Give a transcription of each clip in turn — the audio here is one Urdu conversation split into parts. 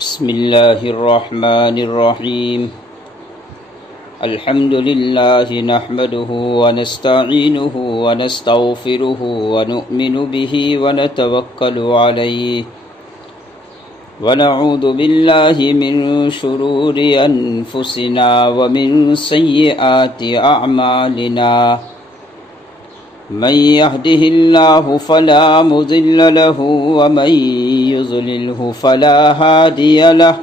بسم الله الرحمن الرحيم. الحمد لله نحمده ونستعينه ونستغفره ونؤمن به ونتوكل عليه ونعوذ بالله من شرور أنفسنا ومن سيئات أعمالنا. من يهده الله فلا مضل له ومن يضلله فلا هادي له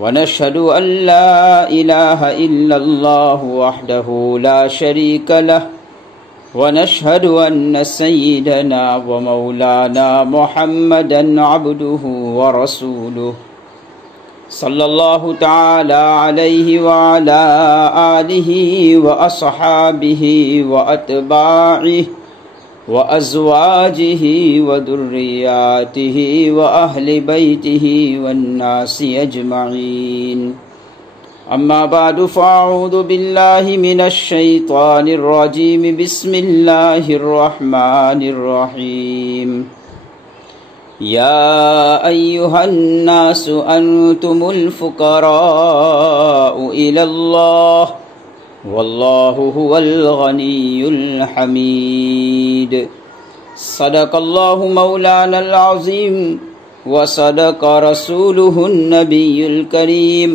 ونشهد أن لا إله إلا الله وحده لا شريك له ونشهد أن سيدنا ومولانا محمدا عبده ورسوله صلى الله تعالى عليه وعلى آله وأصحابه وأتباعه وأزواجه وذرياته وأهل بيته والناس أجمعين. أما بعد فأعوذ بالله من الشيطان الرجيم. بسم الله الرحمن الرحيم. يا أيها الناس أنتم الفقراء إلى الله والله هو الغني الحميد. صدق الله مولانا العظيم وصدق رسوله النبي الكريم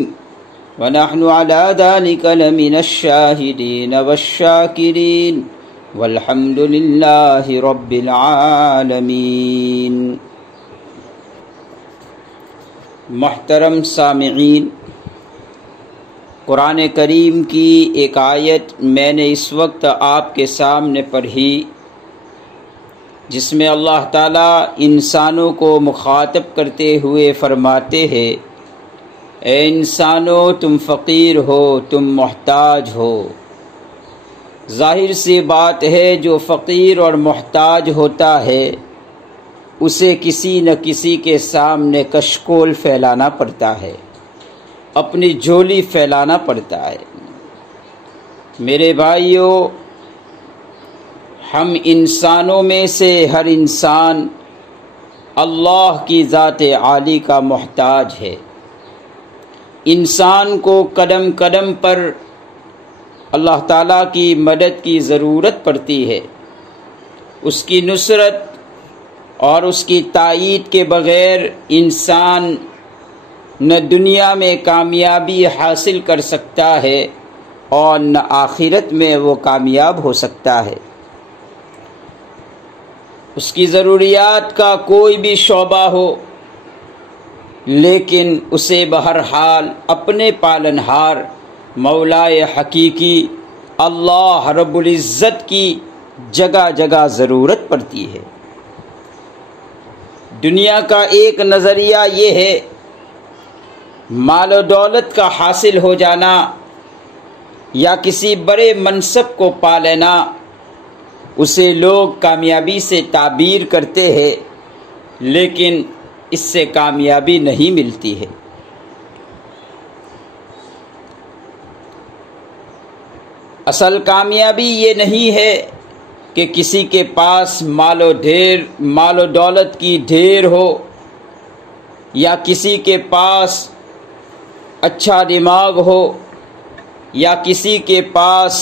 ونحن على ذلك لمن الشاهدين والشاكرين والحمد لله رب العالمين. محترم سامعین، قرآن کریم کی ایک آیت میں نے اس وقت آپ کے سامنے پڑھی جس میں اللہ تعالیٰ انسانوں کو مخاطب کرتے ہوئے فرماتے ہیں، اے انسانوں تم فقیر ہو، تم محتاج ہو. ظاہر سی بات ہے جو فقیر اور محتاج ہوتا ہے اسے کسی نہ کسی کے سامنے کشکول پھیلانا پڑتا ہے، اپنی جھولی پھیلانا پڑتا ہے. میرے بھائیوں، ہم انسانوں میں سے ہر انسان اللہ کی ذات عالی کا محتاج ہے. انسان کو قدم قدم پر اللہ تعالیٰ کی مدد کی ضرورت پڑتی ہے. اس کی نصرت اور اس کی تائید کے بغیر انسان نہ دنیا میں کامیابی حاصل کر سکتا ہے اور نہ آخرت میں وہ کامیاب ہو سکتا ہے. اس کی ضروریات کا کوئی بھی شعبہ ہو لیکن اسے بہرحال اپنے پالنہار مولائے حقیقی اللہ رب العزت کی جگہ جگہ ضرورت پڑتی ہے. دنیا کا ایک نظریہ یہ ہے مال و دولت کا حاصل ہو جانا یا کسی بڑے منصب کو پا لینا اسے لوگ کامیابی سے تعبیر کرتے ہیں، لیکن اس سے کامیابی نہیں ملتی ہے. اصل کامیابی یہ نہیں ہے کہ کسی کے پاس مال و دولت کی ڈھیر ہو یا کسی کے پاس اچھا دماغ ہو یا کسی کے پاس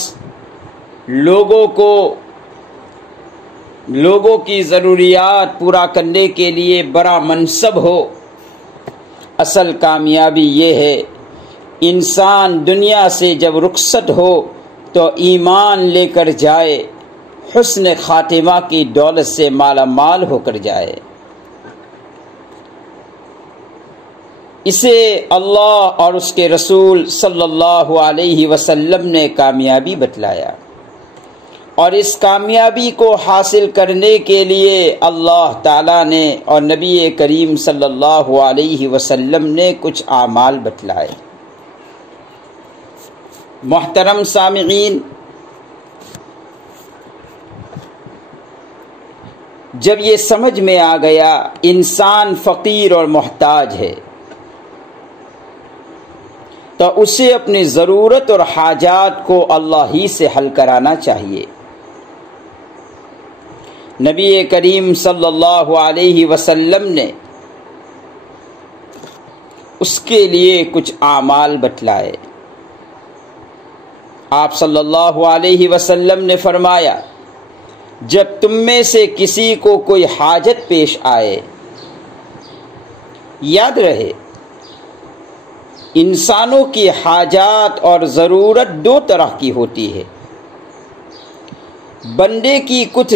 لوگوں کی ضروریات پورا کرنے کے لیے بڑا منصب ہو. اصل کامیابی یہ ہے انسان دنیا سے جب رخصت ہو تو ایمان لے کر جائے، حسن خاتمہ کی دولت سے مالا مال ہو کر جائے. اسے اللہ اور اس کے رسول صلی اللہ علیہ وسلم نے کامیابی بتلایا، اور اس کامیابی کو حاصل کرنے کے لیے اللہ تعالیٰ نے اور نبی کریم صلی اللہ علیہ وسلم نے کچھ اعمال بتلائے. محترم سامعین، جب یہ سمجھ میں آ گیا انسان فقیر اور محتاج ہے تو اسے اپنی ضرورت اور حاجات کو اللہ ہی سے حل کرانا چاہیے. نبی کریم صلی اللہ علیہ وسلم نے اس کے لیے کچھ اعمال بتلائے۔ آپ صلی اللہ علیہ وسلم نے فرمایا، جب تم میں سے کسی کو کوئی حاجت پیش آئے، یاد رہے انسانوں کی حاجات اور ضرورت دو طرح کی ہوتی ہے۔ بندے کی کچھ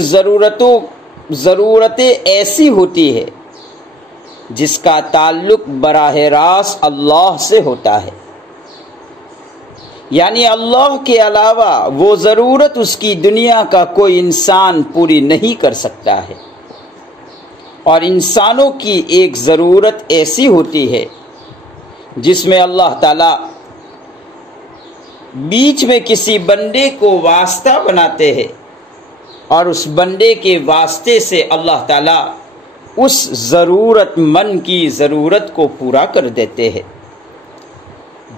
ضرورتیں ایسی ہوتی ہے جس کا تعلق براہ راست اللہ سے ہوتا ہے، یعنی اللہ کے علاوہ وہ ضرورت اس کی دنیا کا کوئی انسان پوری نہیں کر سکتا ہے۔ اور انسانوں کی ایک ضرورت ایسی ہوتی ہے جس میں اللہ تعالیٰ بیچ میں کسی بندے کو واسطہ بناتے ہیں، اور اس بندے کے واسطے سے اللہ تعالیٰ اس ضرورت مند کی ضرورت کو پورا کر دیتے ہیں۔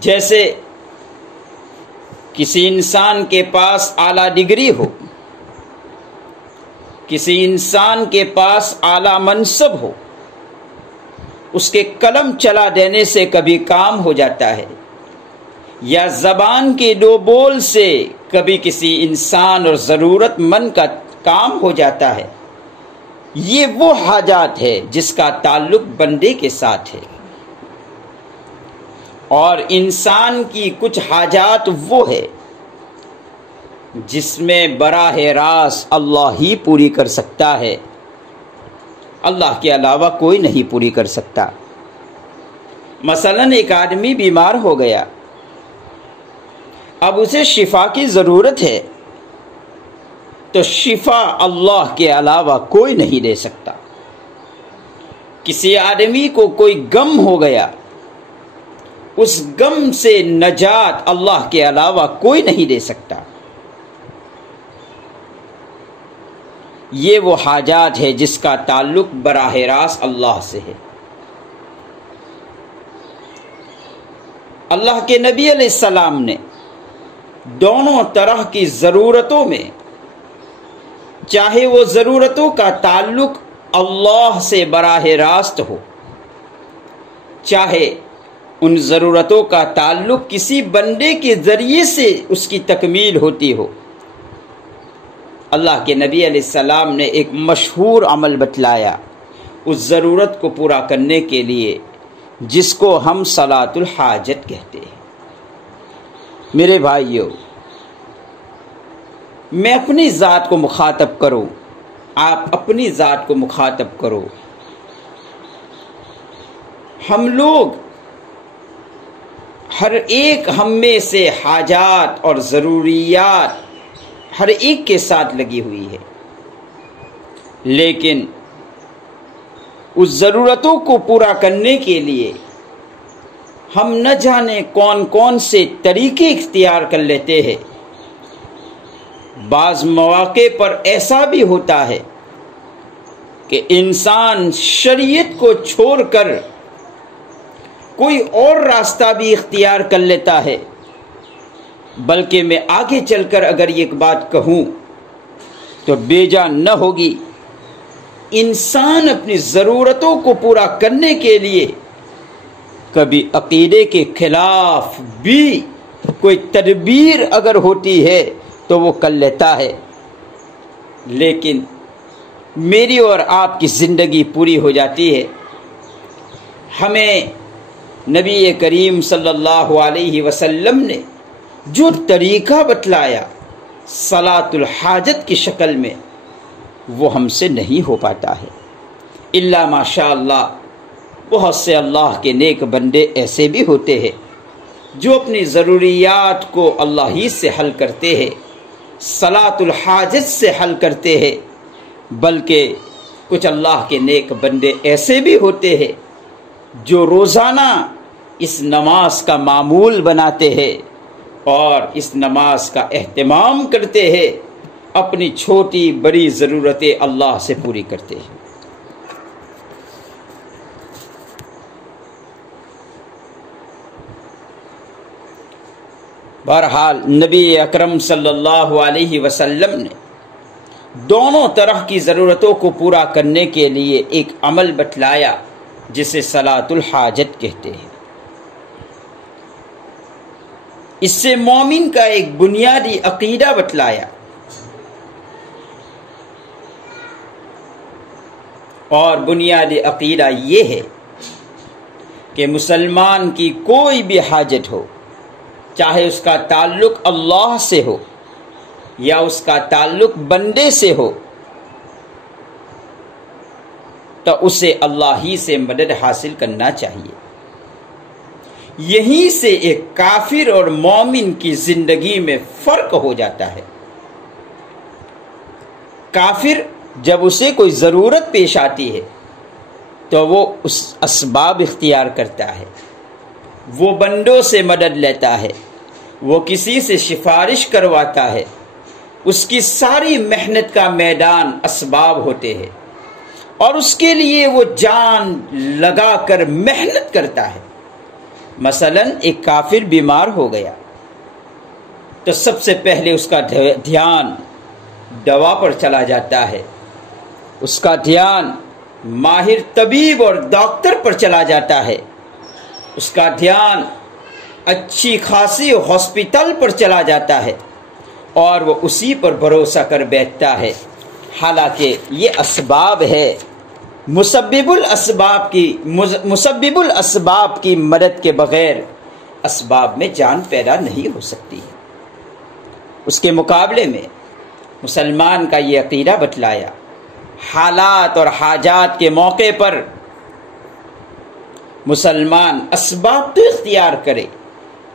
جیسے کسی انسان کے پاس اعلیٰ ڈگری ہو، کسی انسان کے پاس اعلیٰ منصب ہو، اس کے قلم چلا دینے سے کبھی کام ہو جاتا ہے، یا زبان کے دو بول سے کبھی کسی انسان اور ضرورت مند کا کام ہو جاتا ہے۔ یہ وہ حاجات ہے جس کا تعلق بندے کے ساتھ ہے، اور انسان کی کچھ حاجات وہ ہے جس میں براہ راست اللہ ہی پوری کر سکتا ہے، اللہ کے علاوہ کوئی نہیں پوری کر سکتا۔ مثلاً ایک آدمی بیمار ہو گیا، اب اسے شفا کی ضرورت ہے، تو شفا اللہ کے علاوہ کوئی نہیں دے سکتا۔ کسی آدمی کو کوئی غم ہو گیا، اس غم سے نجات اللہ کے علاوہ کوئی نہیں دے سکتا۔ یہ وہ حاجات ہے جس کا تعلق براہ راست اللہ سے ہے۔ اللہ کے نبی علیہ السلام نے دونوں طرح کی ضرورتوں میں، چاہے وہ ضرورتوں کا تعلق اللہ سے براہ راست ہو، چاہے ان ضرورتوں کا تعلق کسی بندے کے ذریعے سے اس کی تکمیل ہوتی ہو، اللہ کے نبی علیہ السلام نے ایک مشہور عمل بتلایا اس ضرورت کو پورا کرنے کے لیے، جس کو ہم صلاۃ الحاجت کہتے ہیں۔ میرے بھائیو، میں اپنی ذات کو مخاطب کروں، آپ اپنی ذات کو مخاطب کرو۔ ہم لوگ ہر ایک ہم میں سے حاجات اور ضروریات ہر ایک کے ساتھ لگی ہوئی ہے، لیکن اس ضرورتوں کو پورا کرنے کے لیے ہم نہ جانے کون کون سے طریقے اختیار کر لیتے ہیں۔ بعض مواقع پر ایسا بھی ہوتا ہے کہ انسان شریعت کو چھوڑ کر کوئی اور راستہ بھی اختیار کر لیتا ہے، بلکہ میں آگے چل کر اگر ایک بات کہوں تو بے جان نہ ہوگی۔ انسان اپنی ضرورتوں کو پورا کرنے کے لیے کبھی عقیدے کے خلاف بھی کوئی تدبیر اگر ہوتی ہے تو وہ کر لیتا ہے، لیکن میری اور آپ کی زندگی پوری ہو جاتی ہے۔ ہمیں نبی کریم صلی اللہ علیہ وسلم نے جو طریقہ بتلایا صلاۃ الحاجت کی شکل میں، وہ ہم سے نہیں ہو پاتا ہے، الا ماشاء اللہ۔ بہت سے اللہ کے نیک بندے ایسے بھی ہوتے ہیں جو اپنی ضروریات کو اللہ ہی سے حل کرتے ہیں، صلاۃ الحاجت سے حل کرتے ہیں، بلکہ کچھ اللہ کے نیک بندے ایسے بھی ہوتے ہیں جو روزانہ اس نماز کا معمول بناتے ہیں اور اس نماز کا اہتمام کرتے ہیں، اپنی چھوٹی بڑی ضرورتیں اللہ سے پوری کرتے ہیں۔ بہرحال نبی اکرم صلی اللہ علیہ وسلم نے دونوں طرح کی ضرورتوں کو پورا کرنے کے لیے ایک عمل بتلایا جسے صلاۃ الحاجت کہتے ہیں۔ اس سے مومن کا ایک بنیادی عقیدہ بتلایا، اور بنیادی عقیدہ یہ ہے کہ مسلمان کی کوئی بھی حاجت ہو، چاہے اس کا تعلق اللہ سے ہو یا اس کا تعلق بندے سے ہو، تو اسے اللہ ہی سے مدد حاصل کرنا چاہیے۔ یہیں سے ایک کافر اور مومن کی زندگی میں فرق ہو جاتا ہے۔ کافر جب اسے کوئی ضرورت پیش آتی ہے تو وہ اس اسباب اختیار کرتا ہے، وہ بندوں سے مدد لیتا ہے، وہ کسی سے سفارش کرواتا ہے، اس کی ساری محنت کا میدان اسباب ہوتے ہیں، اور اس کے لیے وہ جان لگا کر محنت کرتا ہے۔ مثلا ایک کافر بیمار ہو گیا تو سب سے پہلے اس کا دھیان دوا پر چلا جاتا ہے، اس کا دھیان ماہر طبیب اور ڈاکٹر پر چلا جاتا ہے، اس کا دھیان اچھی خاصی ہاسپٹل پر چلا جاتا ہے، اور وہ اسی پر بھروسہ کر بیٹھتا ہے، حالانکہ یہ اسباب ہے۔ مسبب الاسباب کی مدد کے بغیر اسباب میں جان پیدا نہیں ہو سکتی۔ اس کے مقابلے میں مسلمان کا یہ عقیدہ بتلایا، حالات اور حاجات کے موقع پر مسلمان اسباب تو اختیار کرے،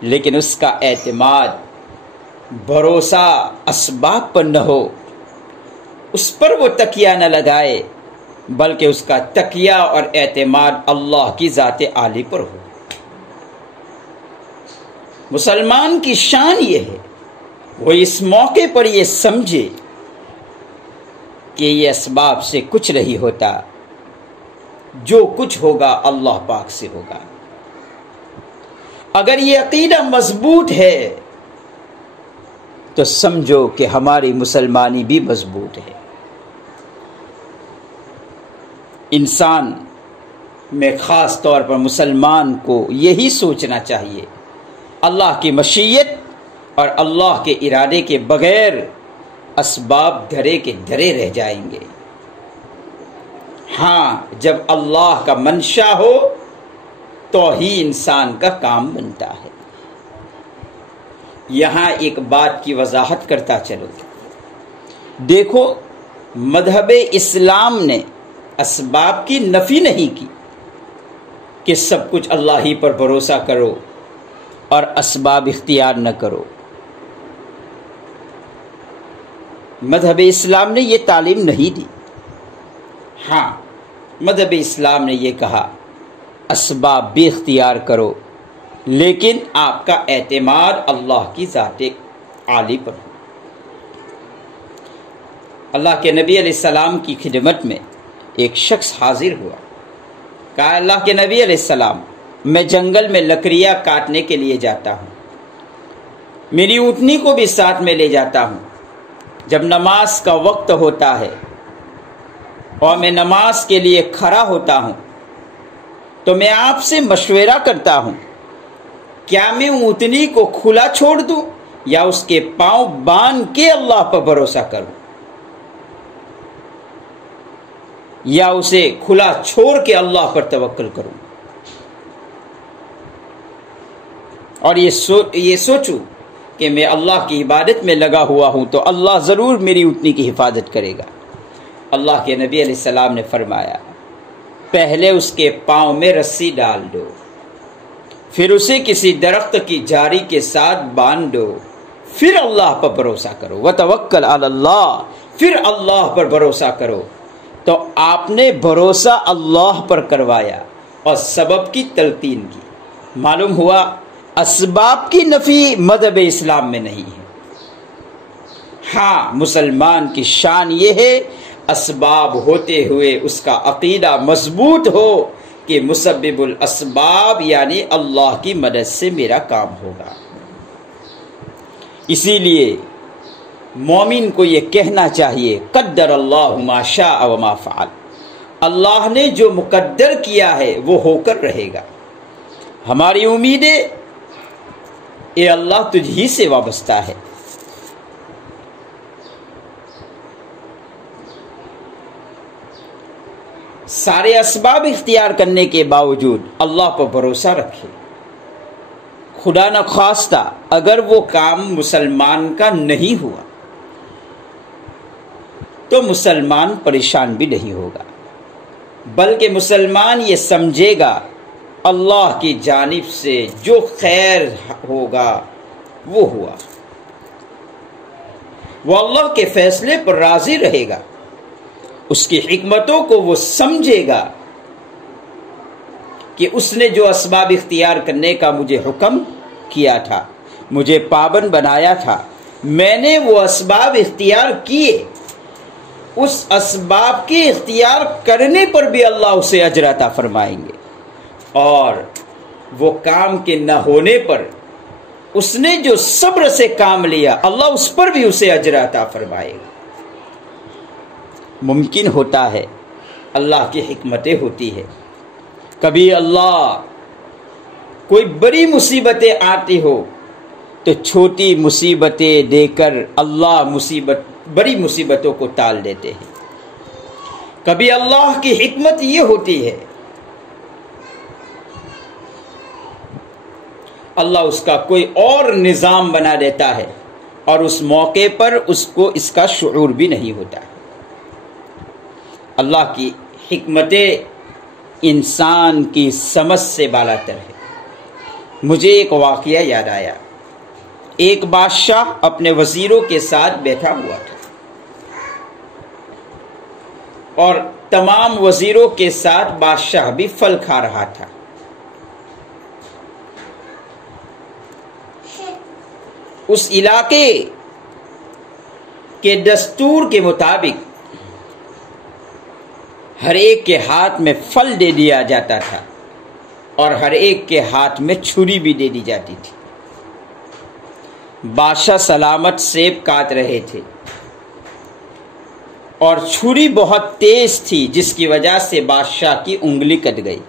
لیکن اس کا اعتماد، بھروسہ اسباب پر نہ ہو، اس پر وہ تکیہ نہ لگائے، بلکہ اس کا تکیہ اور اعتماد اللہ کی ذات عالی پر ہو۔ مسلمان کی شان یہ ہے، وہ اس موقع پر یہ سمجھے کہ یہ اسباب سے کچھ نہیں ہوتا، جو کچھ ہوگا اللہ پاک سے ہوگا۔ اگر یہ عقیدہ مضبوط ہے تو سمجھو کہ ہماری مسلمانی بھی مضبوط ہے۔ انسان میں خاص طور پر مسلمان کو یہی سوچنا چاہیے، اللہ کی مشیت اور اللہ کے ارادے کے بغیر اسباب دھرے کے دھرے رہ جائیں گے۔ ہاں، جب اللہ کا منشا ہو تو ہی انسان کا کام بنتا ہے۔ یہاں ایک بات کی وضاحت کرتا چلو، دیکھو مذہب اسلام نے اسباب کی نفی نہیں کی کہ سب کچھ اللہ ہی پر بھروسہ کرو اور اسباب اختیار نہ کرو۔ مذہب اسلام نے یہ تعلیم نہیں دی۔ ہاں، مذہب اسلام نے یہ کہا اسباب بھی اختیار کرو، لیکن آپ کا اعتماد اللہ کی ذات عالی پر ہو۔ اللہ کے نبی علیہ السلام کی خدمت میں ایک شخص حاضر ہوا، کہا اللہ کے نبی علیہ السلام، میں جنگل میں لکڑیاں کاٹنے کے لیے جاتا ہوں، میری اونٹنی کو بھی ساتھ میں لے جاتا ہوں، جب نماز کا وقت ہوتا ہے اور میں نماز کے لیے کھڑا ہوتا ہوں تو میں آپ سے مشورہ کرتا ہوں، کیا میں اونٹنی کو کھلا چھوڑ دوں یا اس کے پاؤں باندھ کے اللہ پر بھروسہ کروں، یا اسے کھلا چھوڑ کے اللہ پر توکل کروں؟ اور یہ سوچوں کہ میں اللہ کی عبادت میں لگا ہوا ہوں تو اللہ ضرور میری اونٹنی کی حفاظت کرے گا۔ اللہ کے نبی علیہ السلام نے فرمایا، پہلے اس کے پاؤں میں رسی ڈال دو، پھر اسے کسی درخت کی جھاڑی کے ساتھ باندھ دو، پھر اللہ پر بھروسہ کرو، وتوکل علی اللہ، پھر اللہ پر بھروسہ کرو۔ تو آپ نے بھروسہ اللہ پر کروایا اور سبب کی تلقین کی۔ معلوم ہوا اسباب کی نفی مذہب اسلام میں نہیں ہے۔ ہاں، مسلمان کی شان یہ ہے اسباب ہوتے ہوئے اس کا عقیدہ مضبوط ہو کہ مسبب الاسباب یعنی اللہ کی مدد سے میرا کام ہوگا۔ اسی لیے مومن کو یہ کہنا چاہیے، قدر اللہ ما شاء وما فعل، اللہ نے جو مقدر کیا ہے وہ ہو کر رہے گا۔ ہماری امیدیں اے اللہ تجھ ہی سے وابستہ ہے۔ سارے اسباب اختیار کرنے کے باوجود اللہ پر بھروسہ رکھے، خدا نخواستہ اگر وہ کام مسلمان کا نہیں ہوا تو مسلمان پریشان بھی نہیں ہوگا، بلکہ مسلمان یہ سمجھے گا اللہ کی جانب سے جو خیر ہوگا وہ ہوا، وہ اللہ کے فیصلے پر راضی رہے گا، اس کی حکمتوں کو وہ سمجھے گا کہ اس نے جو اسباب اختیار کرنے کا مجھے حکم کیا تھا، مجھے پابند بنایا تھا، میں نے وہ اسباب اختیار کیے، اس اسباب کے اختیار کرنے پر بھی اللہ اسے اجر عطا فرمائیں گے، اور وہ کام کے نہ ہونے پر اس نے جو صبر سے کام لیا اللہ اس پر بھی اسے اجر عطا فرمائے گا۔ ممکن ہوتا ہے، اللہ کی حکمتیں ہوتی ہے، کبھی اللہ کوئی بڑی مصیبتیں آتی ہو تو چھوٹی مصیبتیں دے کر اللہ بڑی مصیبتوں کو ٹال دیتے ہیں۔ کبھی اللہ کی حکمت یہ ہوتی ہے، اللہ اس کا کوئی اور نظام بنا دیتا ہے اور اس موقع پر اس کو اس کا شعور بھی نہیں ہوتا ہے۔ اللہ کی حکمتیں انسان کی سمجھ سے بالاتر ہے۔ مجھے ایک واقعہ یاد آیا، ایک بادشاہ اپنے وزیروں کے ساتھ بیٹھا ہوا تھا اور تمام وزیروں کے ساتھ بادشاہ بھی پھل کھا رہا تھا۔ اس علاقے کے دستور کے مطابق ہر ایک کے ہاتھ میں پھل دے دیا جاتا تھا اور ہر ایک کے ہاتھ میں چھری بھی دے دی جاتی تھی۔ بادشاہ سلامت سیب کاٹ رہے تھے اور چھری بہت تیز تھی، جس کی وجہ سے بادشاہ کی انگلی کٹ گئی۔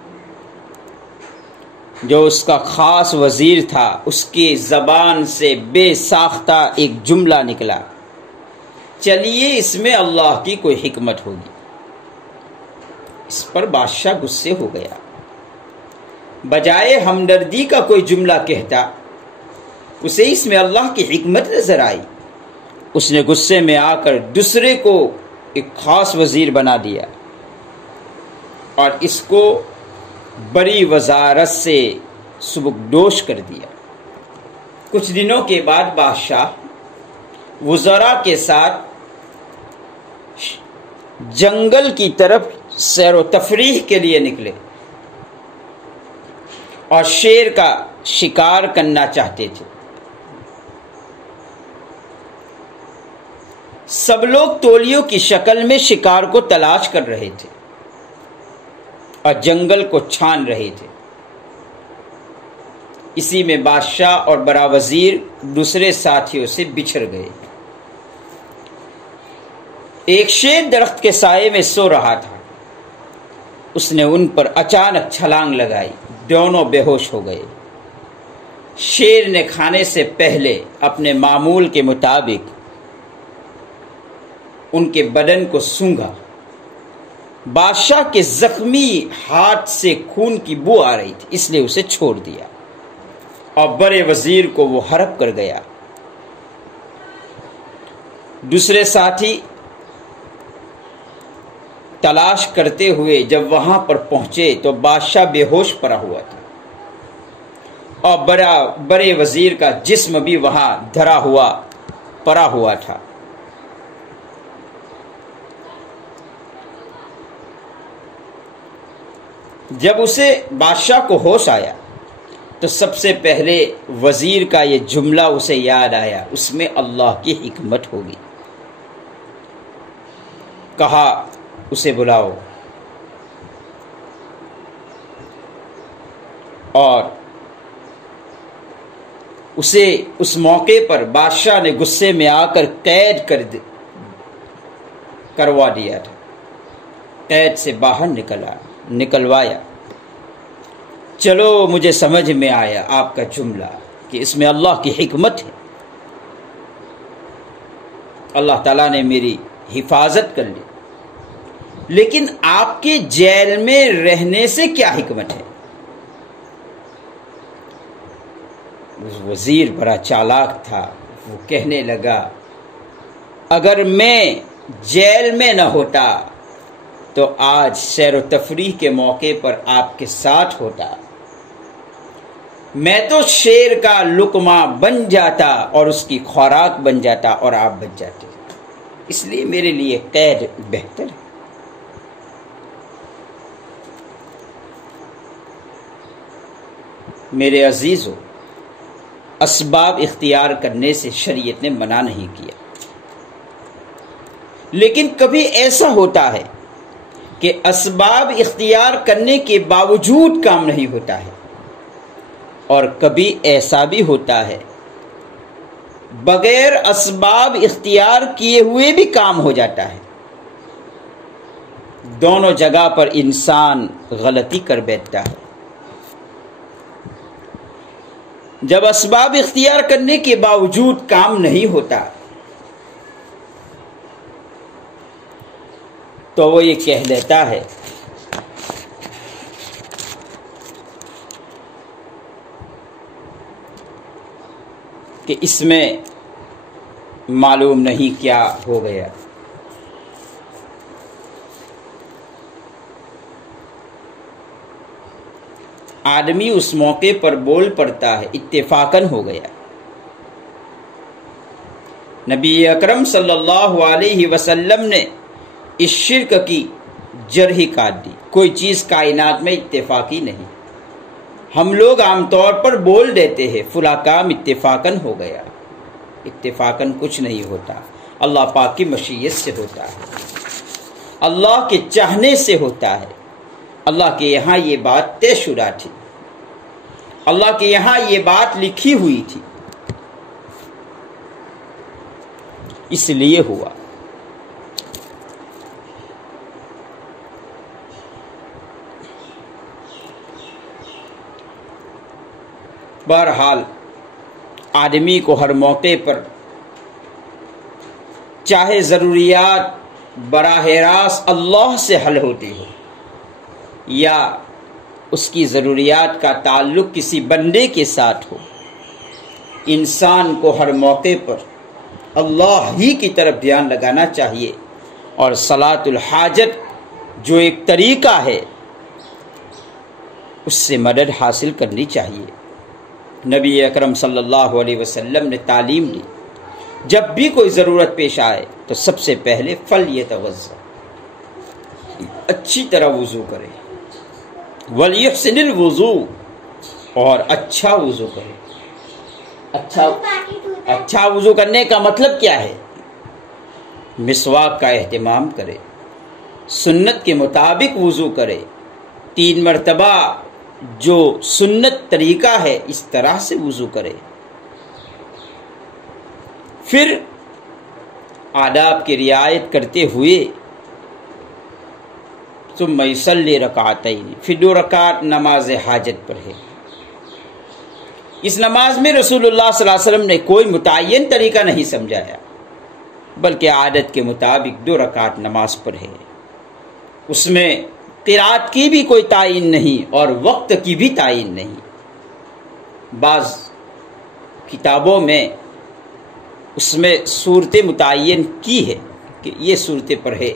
جو اس کا خاص وزیر تھا، اس کی زبان سے بے ساختہ ایک جملہ نکلا، چلیے اس میں اللہ کی کوئی حکمت ہوگی۔ اس پر بادشاہ غصے ہو گیا، بجائے ہمدردی کا کوئی جملہ کہتا، اسے اس میں اللہ کی حکمت نظر آئی۔ اس نے غصے میں آ کر دوسرے کو ایک خاص وزیر بنا دیا اور اس کو بڑی وزارت سے سبکدوش کر دیا۔ کچھ دنوں کے بعد بادشاہ وزراء کے ساتھ جنگل کی طرف سیر و تفریح کے لیے نکلے اور شیر کا شکار کرنا چاہتے تھے۔ سب لوگ تولیوں کی شکل میں شکار کو تلاش کر رہے تھے اور جنگل کو چھان رہے تھے۔ اسی میں بادشاہ اور بڑا وزیر دوسرے ساتھیوں سے بچھڑ گئے۔ ایک شیر درخت کے سائے میں سو رہا تھا، اس نے ان پر اچانک چھلانگ لگائی، دونوں بے ہوش ہو گئے۔ شیر نے کھانے سے پہلے اپنے معمول کے مطابق ان کے بدن کو سونگھا۔ بادشاہ کے زخمی ہاتھ سے خون کی بو آ رہی تھی، اس لیے اسے چھوڑ دیا اور بڑے وزیر کو وہ ہڑپ کر گیا۔ دوسرے ساتھی تلاش کرتے ہوئے جب وہاں پر پہنچے تو بادشاہ بے ہوش پڑا ہوا تھا اور بڑے وزیر کا جسم بھی وہاں دھرا ہوا پڑا ہوا تھا۔ جب اسے بادشاہ کو ہوش آیا تو سب سے پہلے وزیر کا یہ جملہ اسے یاد آیا، اس میں اللہ کی حکمت ہوگی۔ کہا اسے بلاؤ، اور اسے اس موقع پر بادشاہ نے غصے میں آ کر قید کروا دیا تھا، قید سے باہر نکلوایا۔ چلو مجھے سمجھ میں آیا آپ کا جملہ، کہ اس میں اللہ کی حکمت ہے، اللہ تعالیٰ نے میری حفاظت کر لی، لیکن آپ کے جیل میں رہنے سے کیا حکمت ہے؟ وزیر بڑا چالاک تھا، وہ کہنے لگا اگر میں جیل میں نہ ہوتا تو آج سیر و تفریح کے موقع پر آپ کے ساتھ ہوتا، میں تو شیر کا لقمہ بن جاتا اور اس کی خوراک بن جاتا اور آپ بچ جاتے، اس لیے میرے لیے قید بہتر ہے۔ میرے عزیزو، اسباب اختیار کرنے سے شریعت نے منع نہیں کیا، لیکن کبھی ایسا ہوتا ہے کہ اسباب اختیار کرنے کے باوجود کام نہیں ہوتا ہے، اور کبھی ایسا بھی ہوتا ہے بغیر اسباب اختیار کیے ہوئے بھی کام ہو جاتا ہے۔ دونوں جگہ پر انسان غلطی کر بیٹھتا ہے۔ جب اسباب اختیار کرنے کے باوجود کام نہیں ہوتا تو وہ یہ کہہ دیتا ہے کہ اس میں معلوم نہیں کیا ہو گیا۔ آدمی اس موقع پر بول پڑتا ہے اتفاقاً ہو گیا۔ نبی اکرم صلی اللہ علیہ وسلم نے اس شرک کی جڑ ہی کاٹ دی۔ کوئی چیز کائنات میں اتفاقی نہیں۔ ہم لوگ عام طور پر بول دیتے ہیں فلاں کام اتفاقاً ہو گیا، اتفاقاً کچھ نہیں ہوتا، اللہ پاک کی مشیت سے ہوتا ہے، اللہ کے چاہنے سے ہوتا ہے۔ اللہ کے یہاں یہ بات طے شدہ تھی، اللہ کے یہاں یہ بات لکھی ہوئی تھی، اس لیے ہوا۔ بہرحال آدمی کو ہر موقع پر چاہے ضروریات براہ راست اللہ سے حل ہوتی ہو یا اس کی ضروریات کا تعلق کسی بندے کے ساتھ ہو، انسان کو ہر موقع پر اللہ ہی کی طرف دھیان لگانا چاہیے، اور صلاۃ الحاجت جو ایک طریقہ ہے اس سے مدد حاصل کرنی چاہیے۔ نبی اکرم صلی اللہ علیہ وسلم نے تعلیم دی جب بھی کوئی ضرورت پیش آئے تو سب سے پہلے فلیتوضا، اچھی طرح وضو کرے، ولیحسن الوضوء، اور اچھا وضو کرے۔ اچھا وضو کرنے کا مطلب کیا ہے؟ مسواک کا اہتمام کرے، سنت کے مطابق وضو کرے، 3 مرتبہ جو سنت طریقہ ہے اس طرح سے وضو کرے، پھر آداب کی رعایت کرتے ہوئے ثم یصلی رکعتین، پھر 2 رکعت نماز حاجت پڑھے۔ اس نماز میں رسول اللہ صلی اللہ علیہ وسلم نے کوئی متعین طریقہ نہیں سمجھایا، بلکہ عادت کے مطابق 2 رکعت نماز پڑھے۔ اس میں قرات کی بھی کوئی تعین نہیں اور وقت کی بھی تعین نہیں۔ بعض کتابوں میں اس میں صورتیں متعین کی ہے کہ یہ صورتیں پڑھے،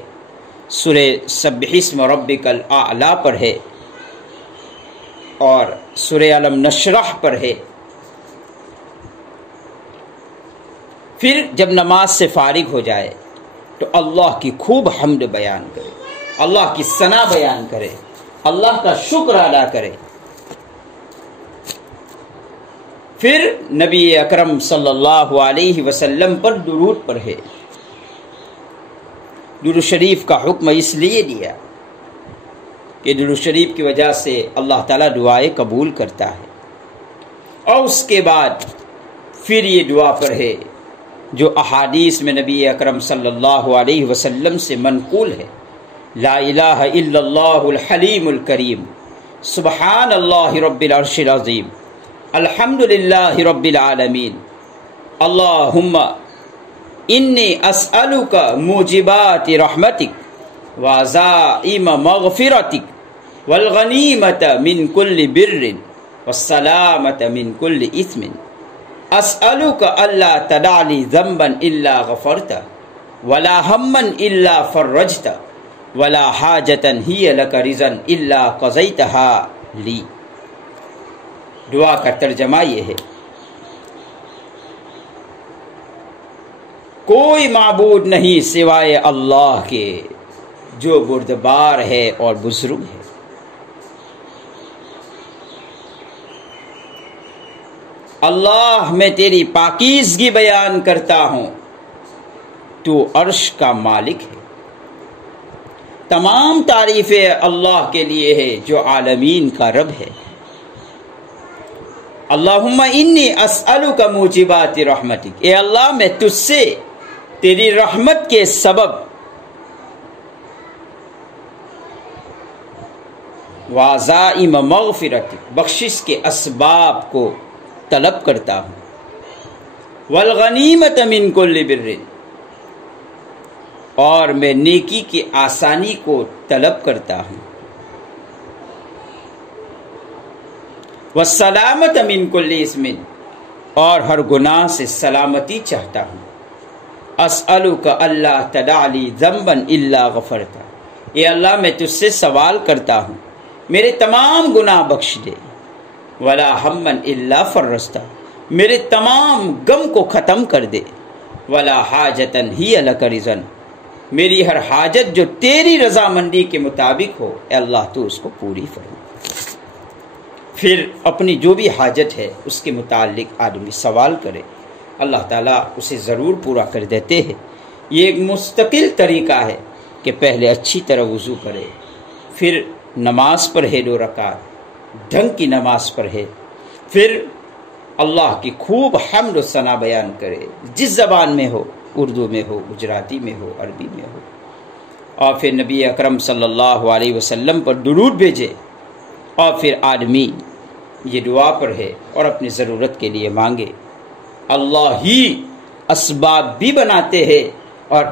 سورہ سبح اسم ربک الاعلی پڑھے اور سورہ الم نشرح پڑھے۔ پھر جب نماز سے فارغ ہو جائے تو اللہ کی خوب حمد بیان کرے، اللہ کی ثنا بیان کرے، اللہ کا شکر ادا کرے۔ پھر نبی اکرم صلی اللہ علیہ وسلم پر درود پڑھے۔ درود شریف کا حکم اس لیے دیا کہ درود شریف کی وجہ سے اللہ تعالیٰ دعائیں قبول کرتا ہے، اور اس کے بعد پھر یہ دعا پڑھے جو احادیث میں نبی اکرم صلی اللہ علیہ وسلم سے منقول ہے، لا الہ الا اللہ الحلیم الکریم، سبحان اللہ رب العرش العظیم، الحمدللہ رب العالمین، اللہم انی اسألک موجبات رحمتک وعزائم مغفرتک والغنیمت من کل بر والسلامت من کل اثم، اسألک الا تدع لی ذنبا الا غفرتہ ولا ہما الا فرجتہ ولا حاجتا ہی لک رضا الا قضیتہا لی۔ دعا کا ترجمہ یہ ہے، کوئی معبود نہیں سوائے اللہ کے جو بردبار ہے اور بزرگ ہے۔ اللہ میں تیری پاکیزگی بیان کرتا ہوں، تو عرش کا مالک ہے۔ تمام تعریفیں اللہ کے لیے ہے جو عالمین کا رب ہے۔ اللہم انی اسألک موجبات رحمتک، اے اللہ میں تجھ سے تیری رحمت کے سبب وعزائم مغفرتک، بخشش کے اسباب کو طلب کرتا ہوں، والغنیمت من کل بر، اور میں نیکی کی آسانی کو طلب کرتا ہوں، والسلامت من کل اثم، اور ہر گناہ سے سلامتی چاہتا ہوں، اسألک اللہ تدع لی ذنبا الا غفرتہ، اے اللہ میں تجھ سے سوال کرتا ہوں میرے تمام گناہ بخش دے، ولا ہما الا فرجتہ، میرے تمام غم کو ختم کر دے، ولا حاجتا ہی لک رضا، میری ہر حاجت جو تیری رضامندی کے مطابق ہو، اے اللہ تو اس کو پوری فرما۔ پھر اپنی جو بھی حاجت ہے اس کے متعلق آدمی سوال کرے، اللہ تعالیٰ اسے ضرور پورا کر دیتے ہیں۔ یہ ایک مستقل طریقہ ہے کہ پہلے اچھی طرح وضو کرے، پھر نماز پڑھے 2 رکعت، ڈھنگ کی نماز پڑھے، پھر اللہ کی خوب حمد و ثنا بیان کرے، جس زبان میں ہو، اردو میں ہو، گجراتی میں ہو، عربی میں ہو، اور پھر نبی اکرم صلی اللہ علیہ وسلم پر درود بھیجے، اور پھر آدمی یہ دعا پڑھے اور اپنی ضرورت کے لیے مانگے۔ اللہ ہی اسباب بھی بناتے ہیں اور